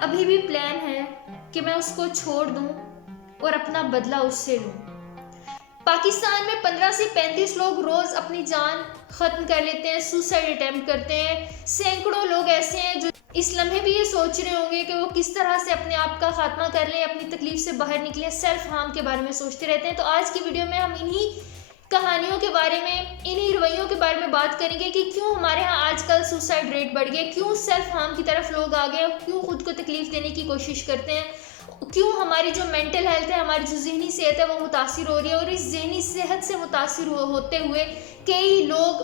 अभी भी प्लान है कि मैं उसको छोड़ दूं और अपना बदला उससे लूं। पाकिस्तान में 15 से 35 लोग रोज अपनी जान खत्म कर लेते हैं, सुसाइड अटेम्प्ट करते हैं। सैकड़ों लोग ऐसे हैं जो इस लम्हे भी ये सोच रहे होंगे कि वो किस तरह से अपने आप का खात्मा कर लें, अपनी तकलीफ से बाहर निकलें, सेल्फ हार्म के बारे में सोचते रहते हैं। तो आज की वीडियो में हम इन्हीं कहानियों के बारे में, इन्हीं रवैयों के बारे में बात करेंगे कि क्यों हमारे यहाँ आजकल सुसाइड रेट बढ़ गया, क्यों सेल्फ हार्म की तरफ लोग आ गए, क्यों खुद को तकलीफ देने की कोशिश करते हैं, क्यों हमारी जो मेंटल हेल्थ है, हमारी जो जहनी सेहत है वो मुतासिर हो रही है। और इस जहनी सेहत से मुतासिर होते हुए कई लोग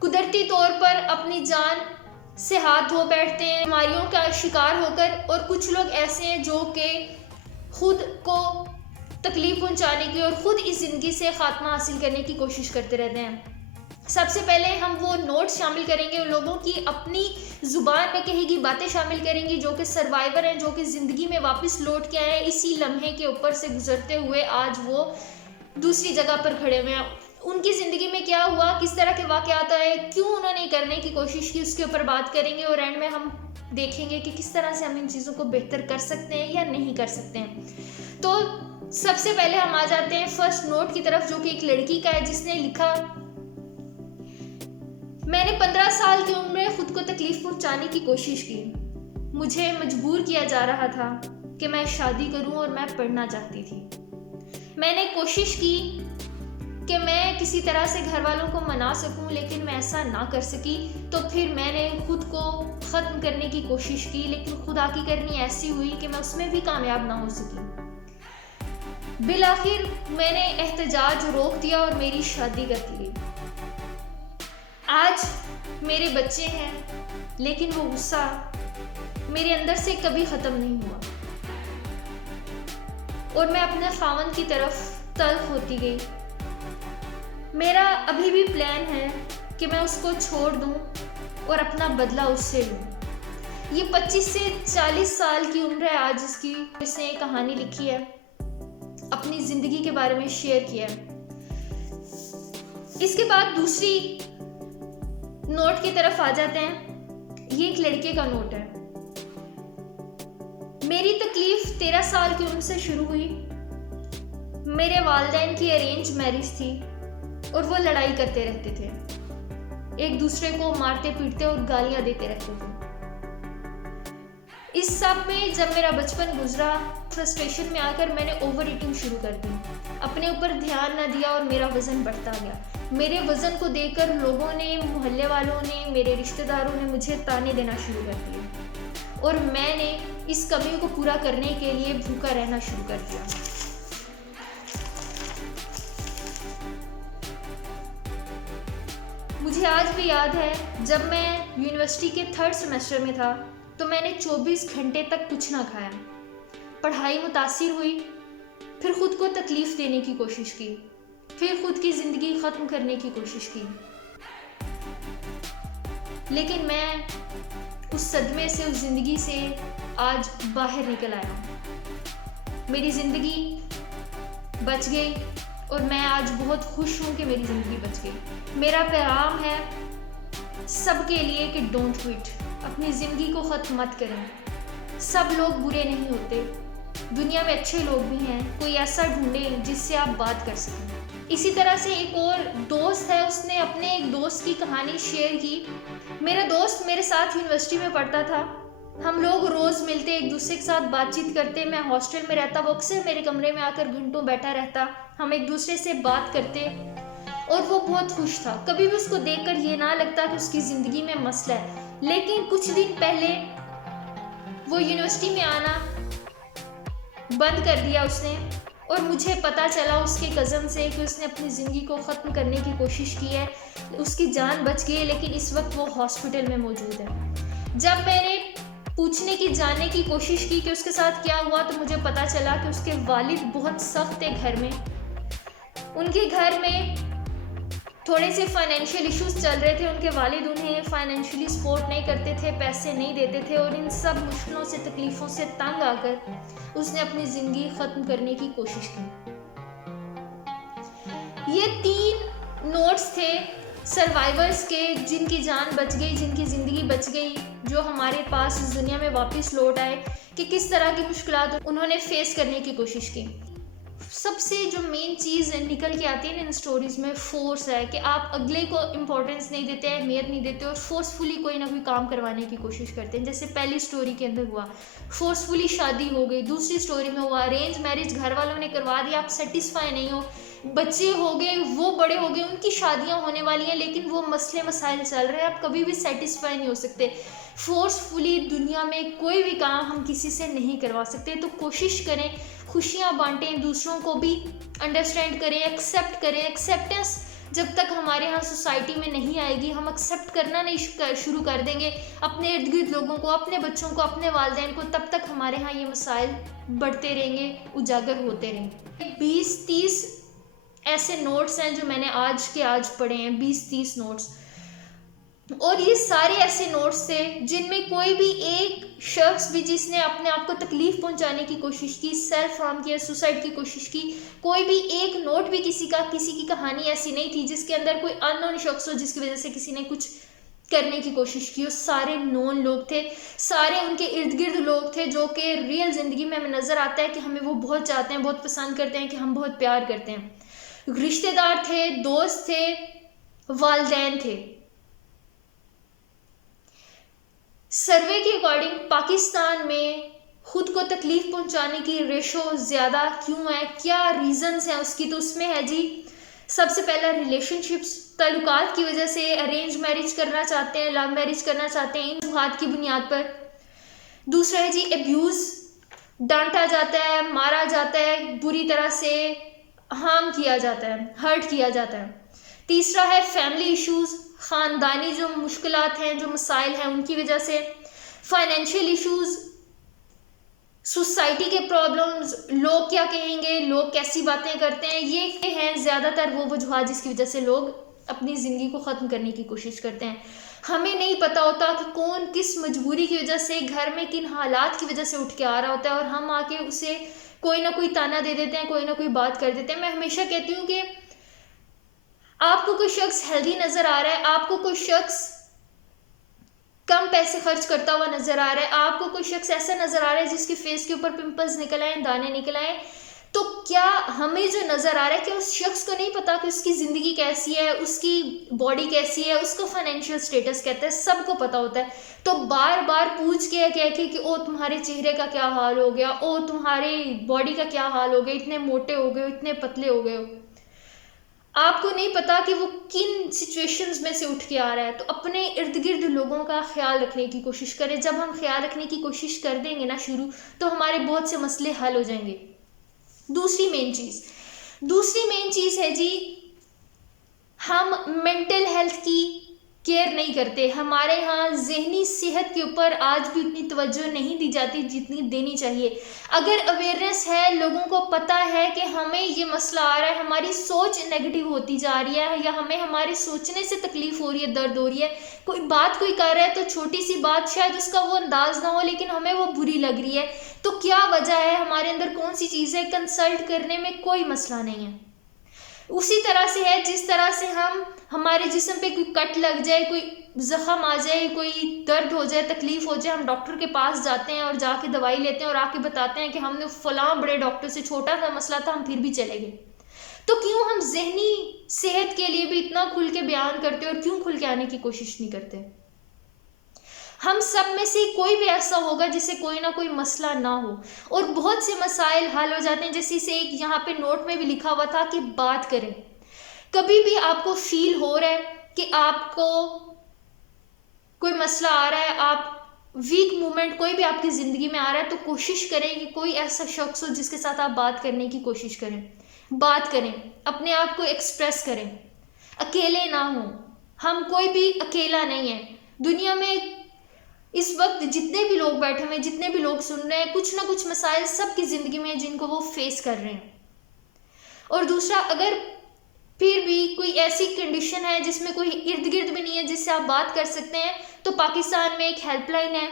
कुदरती तौर पर अपनी जान से हाथ धो बैठते हैं, बीमारियों का शिकार होकर। और कुछ लोग ऐसे हैं जो कि खुद को तकलीफ पहुंचाने की और खुद इस जिंदगी से खात्मा हासिल करने की कोशिश करते रहते हैं। सबसे पहले हम वो नोट शामिल करेंगे, उन लोगों की अपनी जुबान में कही गई बातें शामिल करेंगी जो कि सर्वाइवर हैं, जो कि ज़िंदगी में वापस लौट के आए, इसी लम्हे के ऊपर से गुजरते हुए आज वो दूसरी जगह पर खड़े हुए हैं। उनकी ज़िंदगी में क्या हुआ, किस तरह के वाक़यात आए, क्यों उन्होंने करने की कोशिश की, उसके ऊपर बात करेंगे। और एंड में हम देखेंगे कि किस तरह से हम इन चीज़ों को बेहतर कर सकते हैं या नहीं कर सकते हैं। तो सबसे पहले हम आ जाते हैं फर्स्ट नोट की तरफ, जो कि एक लड़की का है, जिसने लिखा, मैंने 15 साल की उम्र में खुद को तकलीफ पहुंचाने की कोशिश की। मुझे मजबूर किया जा रहा था कि मैं शादी करूं और मैं पढ़ना चाहती थी। मैंने कोशिश की कि मैं किसी तरह से घर वालों को मना सकूं, लेकिन मैं ऐसा ना कर सकी। तो फिर मैंने खुद को ख़त्म करने की कोशिश की, लेकिन खुदा की करनी ऐसी हुई कि मैं उसमें भी कामयाब ना हो सकी। बिलाखिर मैंने एहतजाज रोक दिया और मेरी शादी कर दी। आज मेरे बच्चे हैं, लेकिन वो गुस्सा मेरे अंदर से कभी ख़त्म नहीं हुआ और मैं अपने खावंद की तरफ तल्ख होती गई। मेरा अभी भी प्लान है कि मैं उसको छोड़ दूं और अपना बदला उससे लूं। ये 25 से 40 साल की उम्र है आज इसकी। इसने एक कहानी लिखी है, अपनी ज़िंदगी के बारे में शेयर किया है। इसके बाद दूसरी नोट की तरफ आ जाते हैं। ये एक लड़के का नोट है। मेरी तकलीफ 13 साल की उम्र से शुरू हुई। मेरे वालिदैन की अरेंज मैरिज थी और वो लड़ाई करते रहते थे, एक दूसरे को मारते पीटते और गालियां देते रहते थे। इस सब में जब मेरा बचपन गुजरा, फ्रस्ट्रेशन में आकर मैंने ओवर ईटिंग शुरू कर दी, अपने ऊपर ध्यान न दिया और मेरा वज़न बढ़ता गया। मेरे वज़न को देखकर लोगों ने, मोहल्ले वालों ने, मेरे रिश्तेदारों ने मुझे ताने देना शुरू कर दिए और मैंने इस कमी को पूरा करने के लिए भूखा रहना शुरू कर दिया। मुझे आज भी याद है, जब मैं यूनिवर्सिटी के 3rd सेमेस्टर में था तो मैंने 24 घंटे तक कुछ ना खाया। पढ़ाई मुतासिर हुई, फिर खुद को तकलीफ़ देने की कोशिश की, फिर खुद की ज़िंदगी ख़त्म करने की कोशिश की। लेकिन मैं उस सदमे से, उस ज़िंदगी से आज बाहर निकल आया। मेरी ज़िंदगी बच गई और मैं आज बहुत खुश हूँ कि मेरी ज़िंदगी बच गई। मेरा पैगाम है सबके लिए कि डोंट क्विट, अपनी ज़िंदगी को ख़त्म मत करें। सब लोग बुरे नहीं होते, दुनिया में अच्छे लोग भी हैं। कोई ऐसा ढूंढें जिससे आप बात कर सकें। इसी तरह से एक और दोस्त है, उसने अपने एक दोस्त की कहानी शेयर की। मेरा दोस्त मेरे साथ यूनिवर्सिटी में पढ़ता था। हम लोग रोज़ मिलते, एक दूसरे के साथ बातचीत करते। मैं हॉस्टल में रहता, वो अक्सर मेरे कमरे में आकर घंटों बैठा रहता। हम एक दूसरे से बात करते और वो बहुत खुश था। कभी भी उसको देखकर ये ना लगता कि उसकी ज़िंदगी में मसला है। लेकिन कुछ दिन पहले वो यूनिवर्सिटी में आना बंद कर दिया उसने और मुझे पता चला उसके कज़न से कि उसने अपनी ज़िंदगी को ख़त्म करने की कोशिश की है। उसकी जान बच गई, लेकिन इस वक्त वो हॉस्पिटल में मौजूद है। जब मैंने पूछने की, जानने की कोशिश की कि उसके साथ क्या हुआ, तो मुझे पता चला कि उसके वालिद बहुत सख्त थे घर में। उनके घर में थोड़े से फाइनेंशियल इश्यूज चल रहे थे। उनके वालिद उन्हें फाइनेंशियली सपोर्ट नहीं करते थे, पैसे नहीं देते थे और इन सब मुश्किलों से, तकलीफ़ों से तंग आकर उसने अपनी ज़िंदगी ख़त्म करने की कोशिश की। ये 3 नोट्स थे सर्वाइवर्स के, जिनकी जान बच गई, जिनकी ज़िंदगी बच गई, जो हमारे पास इस दुनिया में वापस लौट आए, कि किस तरह की मुश्किलात उन्होंने फेस करने की कोशिश की। सबसे जो मेन चीज़ निकल के आती है ना इन स्टोरीज़ में, फोर्स है कि आप अगले को इम्पोर्टेंस नहीं देते, अहमियत नहीं देते और फोर्सफुली कोई ना कोई काम करवाने की कोशिश करते हैं। जैसे पहली स्टोरी के अंदर हुआ, फोर्सफुली शादी हो गई। दूसरी स्टोरी में हुआ अरेंज मैरिज, घर वालों ने करवा दिया, आप सेटिस्फाई नहीं हो, बच्चे हो गए, वो बड़े हो गए, उनकी शादियां होने वाली हैं, लेकिन वो मसले मसाइल चल रहे हैं, आप कभी भी सेटिस्फाई नहीं हो सकते। फोर्सफुली दुनिया में कोई भी काम हम किसी से नहीं करवा सकते। तो कोशिश करें, खुशियाँ बांटें, दूसरों को भी अंडरस्टैंड करें, एक्सेप्ट करें। एक्सेप्टेंस जब तक हमारे यहाँ सोसाइटी में नहीं आएगी, हम एक्सेप्ट करना नहीं शुरू कर देंगे अपने इर्द गिर्द लोगों को, अपने बच्चों को, अपने वालिदैन को, तब तक हमारे यहाँ ये मसाइल बढ़ते रहेंगे, उजागर होते रहेंगे। 20-30 ऐसे नोट्स हैं जो मैंने आज पढ़े हैं, 20-30 नोट्स, और ये सारे ऐसे नोट्स थे जिनमें कोई भी एक शख्स भी जिसने अपने आप को तकलीफ पहुंचाने की कोशिश की, सेल्फ हार्म किया, सुसाइड की कोशिश की, कोई भी एक नोट भी किसी की कहानी ऐसी नहीं थी जिसके अंदर कोई अननोन शख्स हो जिसकी वजह से किसी ने कुछ करने की कोशिश की। और सारे नोन लोग थे, सारे उनके इर्द गिर्द लोग थे जो कि रियल ज़िंदगी में हमें नज़र आता है कि हमें वो बहुत चाहते हैं, बहुत पसंद करते हैं, कि हम बहुत प्यार करते हैं। रिश्तेदार थे, दोस्त थे, वालिदैन थे। सर्वे के अकॉर्डिंग पाकिस्तान में खुद को तकलीफ पहुंचाने की रेशो ज़्यादा क्यों है, क्या रीज़न्स हैं उसकी, तो उसमें है जी, सबसे पहला रिलेशनशिप्स, ताल्लुकात की वजह से अरेंज मैरिज करना चाहते हैं, लव मैरिज करना चाहते हैं इन बात की बुनियाद पर। दूसरा है जी एब्यूज़, डांटा जाता है, मारा जाता है, बुरी तरह से हार्म किया जाता है, हर्ट किया जाता है। तीसरा है फैमिली इश्यूज़, ख़ानदानी जो मुश्किलात हैं, जो मसाइल हैं उनकी वजह से। फाइनेंशियल इश्यूज़, सोसाइटी के प्रॉब्लम्स, लोग क्या कहेंगे, लोग कैसी बातें करते हैं, ये हैं ज़्यादातर वो वजूहात जिसकी वजह से लोग अपनी ज़िंदगी को ख़त्म करने की कोशिश करते हैं। हमें नहीं पता होता कि कौन किस मजबूरी की वजह से, घर में किन हालात की वजह से उठ के आ रहा होता है, और हम आके उसे कोई ना कोई ताना दे देते हैं, कोई ना कोई बात कर देते हैं। मैं हमेशा कहती हूँ कि आपको कोई शख्स हेल्दी नज़र आ रहा है, आपको कोई शख्स कम पैसे खर्च करता हुआ नज़र आ रहा है, आपको कोई शख्स ऐसा नज़र आ रहा है जिसके फेस के ऊपर पिंपल्स निकल आए, दाने निकल आए, तो क्या हमें जो नज़र आ रहा है, क्या उस शख्स को नहीं पता कि उसकी ज़िंदगी कैसी है, उसकी बॉडी कैसी है, उसका फाइनेंशियल स्टेटस कहता है, सबको पता होता है। तो बार बार पूछ के कह के कि ओ तुम्हारे चेहरे का क्या हाल हो गया, ओ तुम्हारी बॉडी का क्या हाल हो गया, इतने मोटे हो गए, इतने पतले हो गए हो, आपको नहीं पता कि वो किन सिचुएशंस में से उठ के आ रहा है। तो अपने इर्द गिर्द लोगों का ख्याल रखने की कोशिश करें। जब हम ख्याल रखने की कोशिश कर देंगे ना शुरू, तो हमारे बहुत से मसले हल हो जाएंगे। दूसरी मेन चीज़ है जी, हम मेंटल हेल्थ की केयर नहीं करते। हमारे यहाँ ज़हनी सेहत के ऊपर आज भी उतनी तवज्जो नहीं दी जाती जितनी देनी चाहिए। अगर अवेयरनेस है, लोगों को पता है कि हमें ये मसला आ रहा है, हमारी सोच नेगेटिव होती जा रही है, या हमें हमारे सोचने से तकलीफ हो रही है, दर्द हो रही है, कोई बात कोई कर रहा है, तो छोटी सी बात शायद उसका वो अंदाज ना हो, लेकिन हमें वो बुरी लग रही है, तो क्या वजह है, हमारे अंदर कौन सी चीज़ है, कंसल्ट करने में कोई मसला नहीं है। उसी तरह से है जिस तरह से हम, हमारे जिस्म पे कोई कट लग जाए, कोई जख्म आ जाए, कोई दर्द हो जाए, तकलीफ हो जाए, हम डॉक्टर के पास जाते हैं और जाके दवाई लेते हैं और आके बताते हैं कि हमने फलां बड़े डॉक्टर से, छोटा सा मसला था, हम फिर भी चले गए। तो क्यों हम जहनी सेहत के लिए भी इतना खुल के बयान करते और क्यों खुल के आने की कोशिश नहीं करते? हम सब में से कोई भी ऐसा होगा जिसे कोई ना कोई मसला ना हो, और बहुत से मसाइल हल हो जाते हैं। जैसे से एक यहाँ पे नोट में भी लिखा हुआ था कि बात करें। कभी भी आपको फील हो रहा है कि आपको कोई मसला आ रहा है, आप वीक मोमेंट कोई भी आपकी ज़िंदगी में आ रहा है, तो कोशिश करें कि कोई ऐसा शख्स हो जिसके साथ आप बात करने की कोशिश करें, बात करें, अपने आप को एक्सप्रेस करें, अकेले ना हो। हम कोई भी अकेला नहीं है दुनिया में। इस वक्त जितने भी लोग बैठे हुए हैं, जितने भी लोग सुन रहे हैं, कुछ ना कुछ मसाइल सबकी ज़िंदगी में जिनको वो फेस कर रहे हैं। और दूसरा, अगर फिर भी कोई ऐसी कंडीशन है जिसमें कोई इर्द गिर्द भी नहीं है जिससे आप बात कर सकते हैं, तो पाकिस्तान में एक हेल्पलाइन है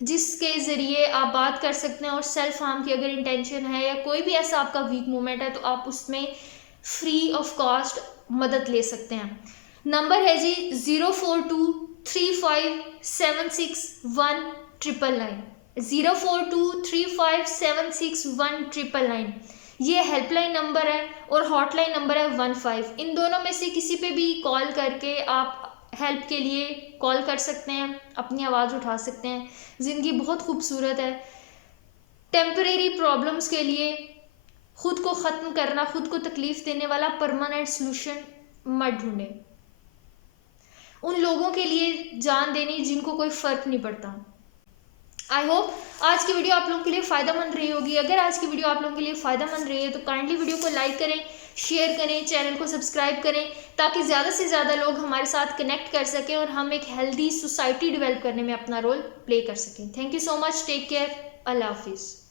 जिसके ज़रिए आप बात कर सकते हैं। और सेल्फ हार्म की अगर इंटेंशन है या कोई भी ऐसा आपका वीक मोमेंट है, तो आप उसमें फ्री ऑफ कॉस्ट मदद ले सकते हैं। नंबर है जी 0423576199, 0423576199। ये हेल्पलाइन नंबर है और हॉटलाइन नंबर है 15। इन दोनों में से किसी पे भी कॉल करके आप हेल्प के लिए कॉल कर सकते हैं, अपनी आवाज़ उठा सकते हैं। ज़िंदगी बहुत खूबसूरत है। टेम्परेरी प्रॉब्लम्स के लिए खुद को ख़त्म करना, खुद को तकलीफ़ देने वाला परमानेंट सलूशन मत ढूंढें। उन लोगों के लिए जान देनी जिनको कोई फ़र्क नहीं पड़ता। आई होप आज की वीडियो आप लोगों के लिए फ़ायदेमंद रही होगी। अगर आज की वीडियो आप लोगों के लिए फ़ायदेमंद रही है तो काइंडली वीडियो को लाइक करें, शेयर करें, चैनल को सब्सक्राइब करें, ताकि ज़्यादा से ज़्यादा लोग हमारे साथ कनेक्ट कर सकें और हम एक हेल्दी सोसाइटी डेवलप करने में अपना रोल प्ले कर सकें। Thank you so much, take care, अल्लाह हाफिज़।